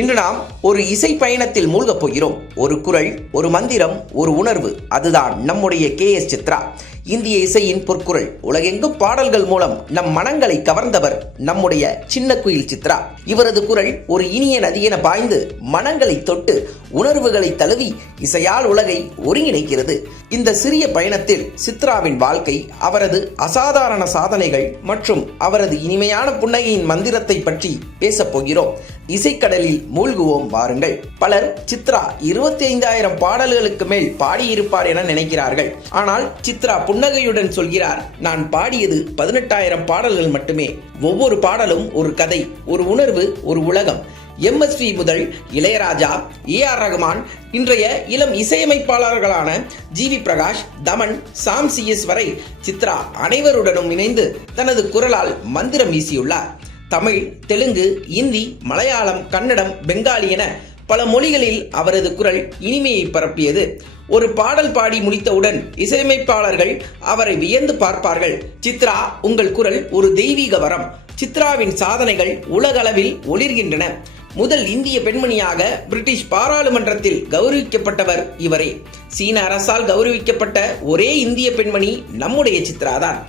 இன்று நாம் ஒரு இசை பயணத்தில் மூழ்கப் போகிறோம். ஒரு குரல், ஒரு மந்திரம், ஒரு உணர்வு. அதுதான் நம்முடைய KS சித்ரா. இந்திய இசையின் பொற்குரல். உலகெங்கும் பாடல்கள் மூலம் நம் மனங்களை கவர்ந்தவர் நம்முடைய சின்ன குயில் சித்ரா. இவரது குரல் ஒரு இனிய நதியென பாய்ந்து மனங்களை தொட்டு உணர்வுகளை தழுவி இசையால் உலகை ஒருங்கிணைக்கிறது. இந்த சிறிய பயணத்தில் சித்ராவின் வாழ்க்கை, அவரது அசாதாரண சாதனைகள் மற்றும் அவரது இனிமையான புன்னகையின் மந்திரத்தை பற்றி பேசப் போகிறோம். இசைக்கடலில் மூழ்குவோம் வாருங்கள். பலர் சித்ரா 25,000 பாடல்களுக்கு மேல் பாடியிருப்பார் என நினைக்கிறார்கள். ஆனால் சித்ரா புன்னகையுடன் சொல்கிறார், நான் பாடியது 18,000 பாடல்கள் மட்டுமே. ஒவ்வொரு பாடலும் ஒரு கதை, ஒரு உணர்வு, ஒரு உலகம். MSV முதல் இளையராஜா, AR ரஹ்மான், இன்றைய இளம் இசையமைப்பாளர்களான GV பிரகாஷ், தமன், சாம் CS வரை சித்ரா அனைவருடனும் இணைந்து தனது குரலால் மந்திரம் வீசியுள்ளார். தமிழ், தெலுங்கு, இந்தி, மலையாளம், கன்னடம், பெங்காலி என பல மொழிகளில் அவரது குரல் இனிமையை பரப்பியது. ஒரு பாடல் பாடி முடித்தவுடன் இசையமைப்பாளர்கள் அவரை வியந்து பார்ப்பார்கள். சித்ரா, உங்கள் குரல் ஒரு தெய்வீக வரம். சித்ராவின் சாதனைகள் உலகளவில் ஒளிர்கின்றன. முதல் இந்திய பெண்மணியாக பிரிட்டிஷ் பாராளுமன்றத்தில் கௌரவிக்கப்பட்டவர் இவரே. சீன அரசால் கௌரவிக்கப்பட்ட ஒரே இந்திய பெண்மணி நம்முடைய சித்ராதான்.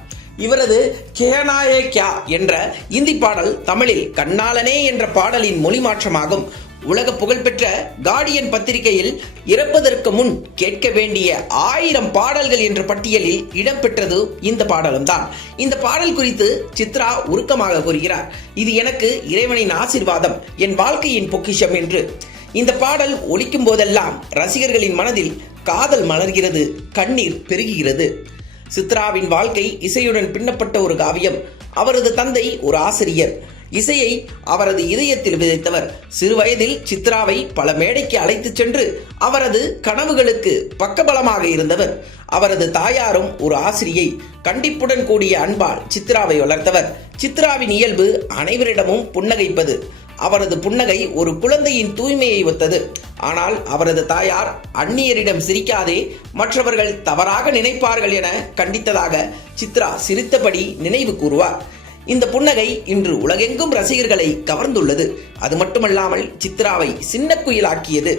இவரது கேனா ஏ கியா என்ற இந்தி பாடல் தமிழில் கண்ணாளனே என்ற பாடலின் மொழி மாற்றமாகும். உலக புகழ்பெற்ற கார்டியன் பத்திரிகையில் இறப்பதற்கு முன் கேட்க வேண்டிய 1000 பாடல்கள் என்ற பட்டியலில் இடம்பெற்றது இந்த பாடலும் தான். இந்த பாடல் குறித்து சித்ரா உருக்கமாக கூறுகிறார், இது எனக்கு இறைவனின் ஆசீர்வாதம், என் வாழ்க்கையின் பொக்கிஷம் என்று. இந்த பாடல் ஒலிக்கும் போதெல்லாம் ரசிகர்களின் மனதில் காதல் மலர்கிறது, கண்ணீர் பெருகுகிறது. சித்ராவின் வாழ்க்கை இசையுடன் பின்னப்பட்ட ஒரு காவியம். அவரது தந்தை ஒரு ஆசிரியர், இசையை அவரது இதயத்தில் விதைத்தவர். சிறு வயதில் சித்ராவை பல மேடைக்கு அழைத்துச் சென்று அவரது கனவுகளுக்கு பக்கபலமாக இருந்தவர். அவரது தாயாரும் ஒரு ஆசிரியை. கண்டிப்புடன் கூடிய அன்பால் சித்ராவை வளர்த்தவர். சித்ராவின் இயல்பு அனைவரிடமும் புன்னகைப்பது. அவரது புன்னகை ஒரு குழந்தையின் தூய்மையை ஒத்தது. ஆனால் அவரது தாயார் அந்நியரிடம் சிரிக்காதே, மற்றவர்கள் தவறாக நினைப்பார்கள் என கண்டித்ததாக சித்ரா சிரித்தபடி நினைவு கூறுவார். இந்த புன்னகை இன்று உலகெங்கும் ரசிகர்களை கவர்ந்துள்ளது. அது மட்டுமல்லாமல் சித்ராவை சின்ன குயிலாக்கியது.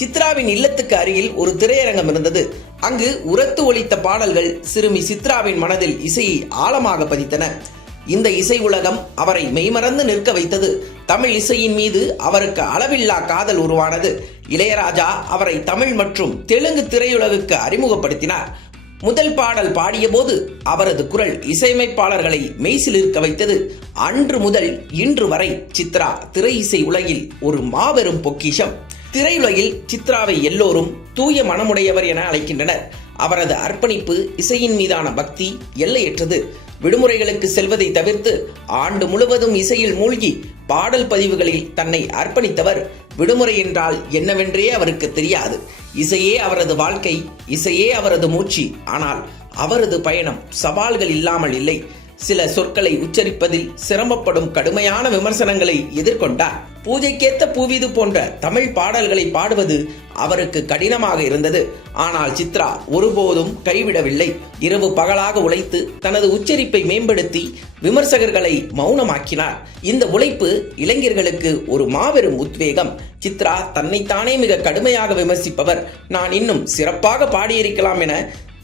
சித்ராவின் இல்லத்துக்கு அருகில் ஒரு திரையரங்கம் இருந்தது. அங்கு உரத்து ஒலித்த பாடல்கள் சிறுமி சித்ராவின் மனதில் இசையை ஆழமாக பதித்தன. இந்த இசை உலகம் அவரை மெய்மறந்து நிற்க வைத்தது. தமிழ் இசையின் மீது அவருக்கு அளவில்லா காதல் உருவானது. இளையராஜா அவரை தமிழ் மற்றும் தெலுங்கு திரையுலகுக்கு அறிமுகப்படுத்தினார். முதல் பாடல் பாடிய போது அவரது குரல் இசையமைப்பாளர்களை மெய்சிலிருக்க வைத்தது. அன்று முதல் இன்று வரை சித்ரா திரை இசை உலகில் ஒரு மாபெரும் பொக்கிஷம். திரையுலகில் சித்ராவை எல்லோரும் தூய மனமுடையவர் என அழைக்கின்றனர். அவரது அர்ப்பணிப்பு, இசையின் மீதான பக்தி எல்லையற்றது. விடுமுறைகளுக்கு செல்வதை தவிர்த்து ஆண்டு முழுவதும் இசையில் மூழ்கி பாடல் பதிவுகளில் தன்னை அர்ப்பணித்தவர். விடுமுறை என்றால் என்னவென்றே அவருக்கு தெரியாது. இசையே அவரது வாழ்க்கை, இசையே அவரது மூச்சு. ஆனால் அவரது பயணம் சவால்கள் இல்லாமல் இல்லை. சில சொற்களை உச்சரிப்பதில் சிரமப்படும் கடுமையான விமர்சனங்களை எதிர்கொண்டார். பூஜைக்கேத்த பூவிது போன்ற தமிழ் பாடல்களை பாடுவது அவருக்கு கடினமாக இருந்தது. ஆனால் சித்ரா ஒருபோதும் கைவிடவில்லை. இரவு பகலாக உழைத்து தனது உச்சரிப்பை மேம்படுத்தி விமர்சகர்களை மௌனமாக்கினார். இந்த உழைப்பு இளைஞர்களுக்கு ஒரு மாபெரும் உத்வேகம். சித்ரா தன்னைத்தானே மிக கடுமையாக விமர்சிப்பவர். நான் இன்னும் சிறப்பாக பாடியிருக்கலாம் என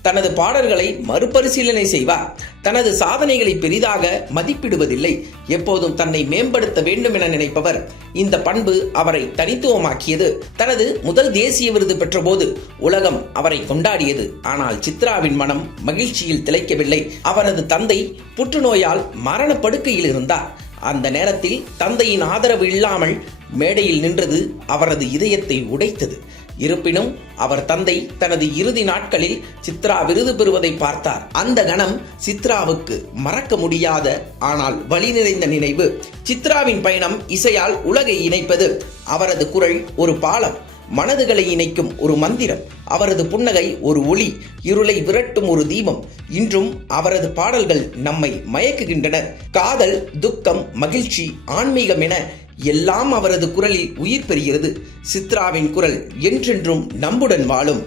தனது பாடல்களை மறுபரிசீலனை செய்வார். தனது சாதனைகளை பெரிதாக மதிப்பிடுவதில்லை. எப்போதும் தன்னை மேம்படுத்த வேண்டும் என நினைப்பவர். இந்த பண்பு அவரை தனித்துவமாக்கியது. தனது முதல் தேசிய விருது பெற்றபோது உலகம் அவரை கொண்டாடியது. ஆனால் சித்ராவின் மனம் மகிழ்ச்சியில் திளைக்கவில்லை. அவரது தந்தை புற்றுநோயால் மரணப்படுக்கையில் இருந்தார். அந்த நேரத்தில் தந்தையின் ஆதரவு இல்லாமல் மேடையில் நின்றது அவரது இதயத்தை உடைத்தது. இருப்பினும் அவர் தந்தை தனது இறுதி நாட்களில் சித்ரா விருது பெறுவதை பார்த்தார். அந்த கணம் சித்ராவுக்கு மறக்க முடியாத ஆனால் வலி நிறைந்த நினைவு. சித்ராவின் பயணம் இசையால் உலகை இணைப்பது. அவரது குரல் ஒரு பாலம், மனதுகளை இணைக்கும் ஒரு மந்திரம். அவரது புன்னகை ஒரு ஒளி, இருளை விரட்டும் ஒரு தீபம். இன்றும் அவரது பாடல்கள் நம்மை மயக்குகின்றன. காதல், துக்கம், மகிழ்ச்சி, ஆன்மீகம் என எல்லாம் அவரது குரலில் உயிர் பெறுகிறது. சித்ராவின் குரல் என்றென்றும் நம்முடன் வாழும்.